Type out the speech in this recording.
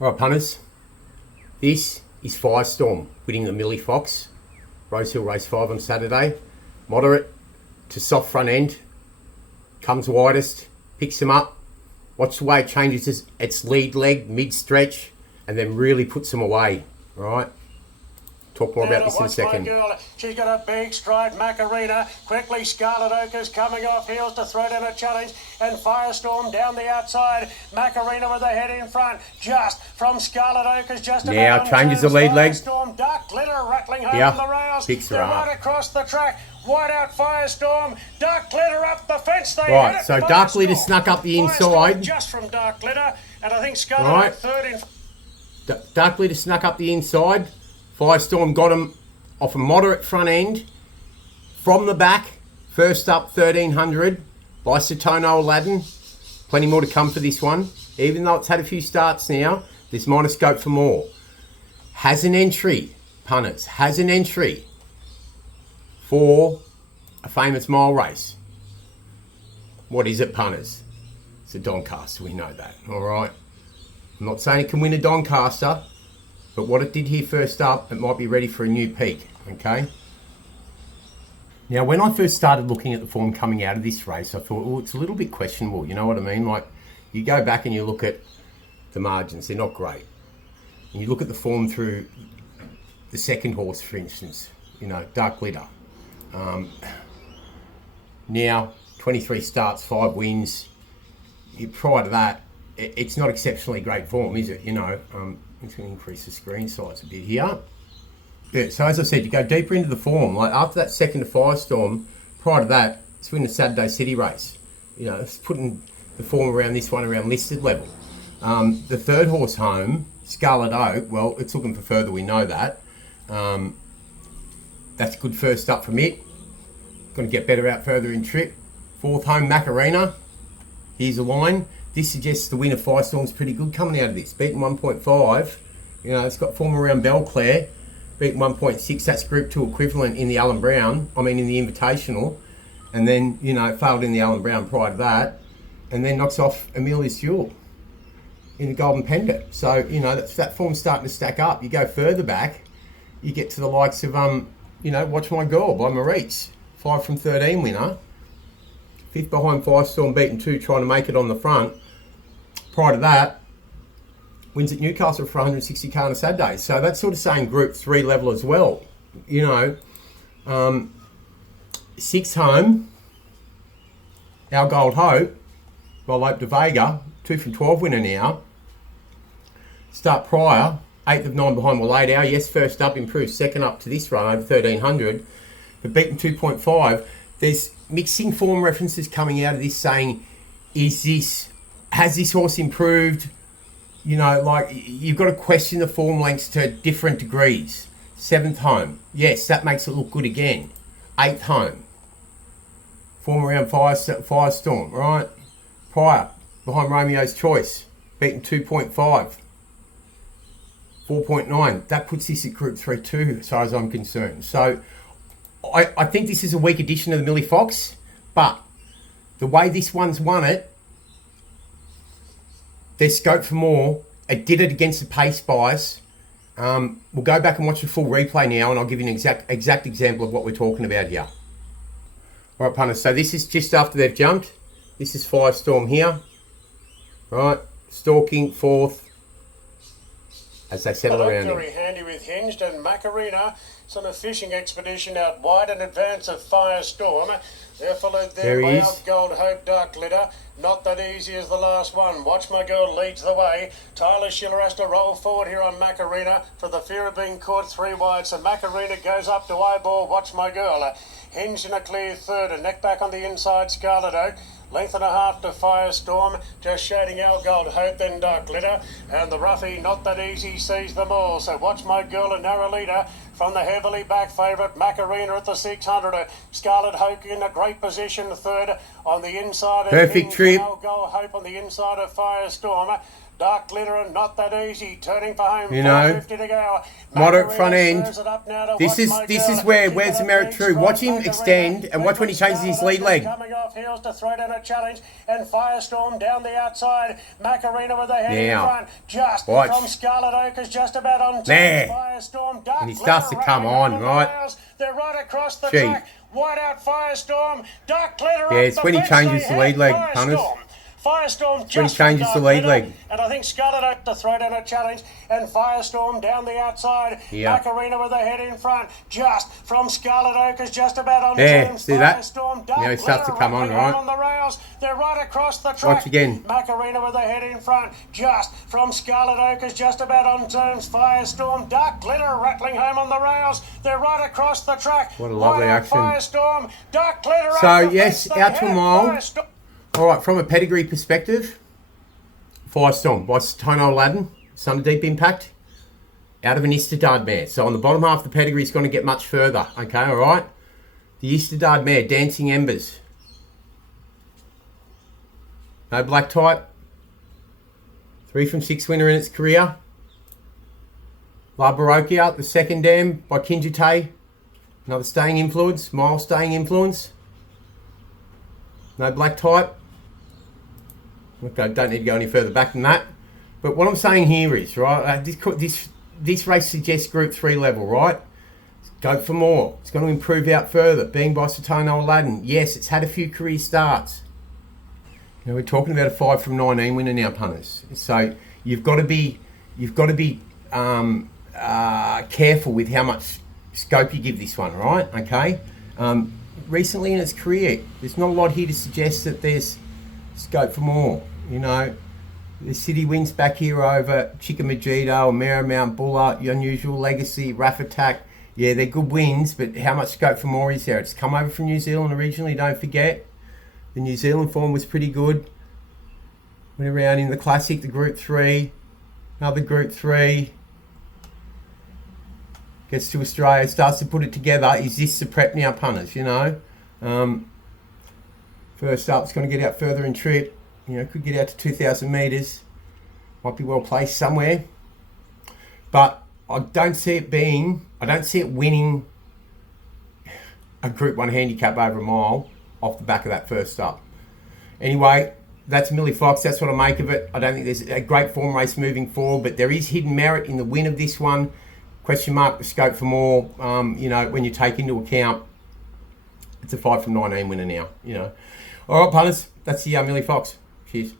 All right, punters. This is Firestorm winning the Millie Fox Rosehill race 5 on Saturday. Moderate to soft front end. Comes widest. Picks him up. Watch the way it changes its lead leg mid-stretch and then really puts him away. All right. Talk more about this in a second. Girl. She's got a big stride. Macarena. Quickly, Scarlet Ochre's coming off heels to throw down a challenge. And Firestorm down the outside. Macarena with the head in front. Just from Scarlet Ochre's just about. Now changes the lead leg. Firestorm, dark glitter rattling home on the rails. Picks her They're up. right across the track. Wide out Firestorm. Dark glitter up the fence. They Right, hit it. so Dark Glitter snuck up the inside. Firestorm just from Dark Glitter. And I think Scarlet Oak third in. Dark Glitter snuck up the inside. Firestorm got him off a moderate front end. From the back, first up 1300 by Satono Aladdin. Plenty more to come for this one. Even though it's had a few starts now, there's minor scope for more. Has an entry, punters, has an entry for a famous mile race. What is it, punters? It's a Doncaster, we know that, all right? I'm not saying it can win a Doncaster, but what it did here first up, it might be ready for a new peak, okay? Now, when I first started looking at the form coming out of this race, I thought, oh, it's a little bit questionable, you know what I mean? Like, you go back and you look at the margins, they're not great. And you look at the form through the second horse, for instance, you know, Dark Glitter. Now, 23 starts, 5 wins. Prior to that, it's not exceptionally great form, is it? You know, I'm just going to increase the screen size a bit here. Yeah, so as I said, you go deeper into the form. Like after that second to Firestorm, prior to that, it's winning the Saturday City race. You know, it's putting the form around this one around listed level. The third horse home, Scarlet Oak, well, it's looking for further, we know that. That's good first up from it. Going to get better out further in trip. Fourth home, Macarena. Here's a line. This suggests the winner Firestorm's pretty good coming out of this. Beaten 1.5. You know, it's got form around Belclair. Beaten 1.6. That's Group 2 equivalent in the in the Invitational. And then, you know, failed in the Allen Brown prior to that. And then knocks off Amelia's Jewel in the Golden Pendant. So, you know, that form's starting to stack up. You go further back, you get to the likes of, you know, Watch My Girl by Maurice. 5 from 13 winner. 5th behind Firestorm, beaten 2, trying to make it on the front. Prior to that, wins at Newcastle for 160k on a Saturday. So that's sort of saying Group 3 level as well. You know, 6th home, Our Gold Hope, by Lope de Vega, 2 from 12 winner now. Start prior, 8th of 9 behind Late Hour. Yes, first up, improved second up to this run over 1300. But beaten 2.5. There's mixing form references coming out of this saying, has this horse improved? You know, like, you've got to question the form lengths to different degrees. 7th home. Yes, that makes it look good again. 8th home. Form around Firestorm, right? Prior, behind Romeo's Choice. Beaten 2.5. 4.9. That puts this at Group 3 too, as far as I'm concerned. So, I think this is a weak edition of the Millie Fox, but the way this one's won it, there's scope for more. It did it against the pace bias. We'll go back and watch the full replay now, and I'll give you an exact example of what we're talking about here. All right, punters, so this is just after they've jumped. This is Firestorm here. Right, stalking, 4th, as they settle around him. Very handy with Hinged and Macarena. It's on a fishing expedition out wide in advance of Firestorm. They're followed there by Our Gold Hope, Dark Glitter. Not that easy as the last one. Watch My Girl leads the way. Tyler Schiller has to roll forward here on Macarena for the fear of being caught 3 wide. So Macarena goes up to eyeball Watch My Girl. Hinged in a clear third. A neck back on the inside, Scarlet Oak. Length and a half to Firestorm, just shading Our Gold Hope, then Dark Glitter, and the roughie, Not That Easy, sees them all. So Watch My Girl, a narrow leader from the heavily back favourite, Macarena at the 600. Scarlet Hope in a great position, third on the inside of Perfect trip. Our Gold Hope on the inside of Firestorm. Dark Glitter and Not That Easy, turning for home. You know, 450 to go. moderate Macarena front end. serves it up now to This Watch is My this Girl. is where She's where's got the a merit big true. strong Watch him Macarena. extend and watch when he changes his lead leg. Coming off heels to throw down a challenge, and Firestorm down the outside. Macarena with the head in Now, front. Just watch. from Scarlet Oak is just about on time. There. Firestorm, Dark And he starts to Glitter come rattling on, the right? rails. They're right across the Gee. track. Wide out Firestorm. Dark Glitter Yeah, up it's the when he bridge, changes they the lead head. leg, Firestorm. punters. Firestorm when he just changes from the lead Dark leg. Glitter, and I think Scarlet Oak to throw down a challenge, and Firestorm down the outside. Yeah. Macarena with the head in front, just from Scarlet Oak is just about on There, turn. see that? Firestorm, Dark Now he starts to Glitter come on, rattling right? on the rails. They're right across the track. Watch again. Macarena with the head in front, just from Scarlet Oak is just about on turns. Firestorm, Dark Glitter rattling home on the rails. They're right across the track. What a lovely Wide out action. Firestorm, Dark Glitter So, up the yes, bridge, they out to a head. mile. Firestorm. All right, from a pedigree perspective, Firestorm by Tono Aladdin, son of Deep Impact, out of an Istadard mare. So on the bottom half of the pedigree, it's going to get much further. Okay, all right. The Istadard mare, Dancing Embers. No black type. 3 from 6 winner in its career. La Baroquia, the second dam by Kinjite. Another staying influence, mile staying influence. No black type. Okay, don't need to go any further back than that. But what I'm saying here is, right, this race suggests Group 3 level, right? Go for more. It's going to improve out further. Being by Tono Aladdin. Yes, it's had a few career starts. You know, we're talking about a 5 from 19 winner now, punters. So you've got to be careful with how much scope you give this one, right? Okay. Recently in its career, there's not a lot here to suggest that there's scope for more. You know, the City wins back here over Chickamajito, Marymount Buller, Unusual Legacy, Raff Attack. Yeah, they're good wins, but how much scope for more is there? It's come over from New Zealand originally, don't forget. The New Zealand form was pretty good. Went around in the Classic, the Group 3, another Group 3. Gets to Australia, starts to put it together. Is this the prep now, punters, you know? First up, it's going to get out further in trip. You know, could get out to 2,000 metres. Might be well placed somewhere. But I don't see it winning a Group 1 handicap over a mile off the back of that first up. Anyway, that's Millie Fox. That's what I make of it. I don't think there's a great form race moving forward, but there is hidden merit in the win of this one. Question mark, the scope for more, you know, when you take into account it's a 5 from 19 winner now, you know. All right, punters, that's the Millie Fox. Cheers.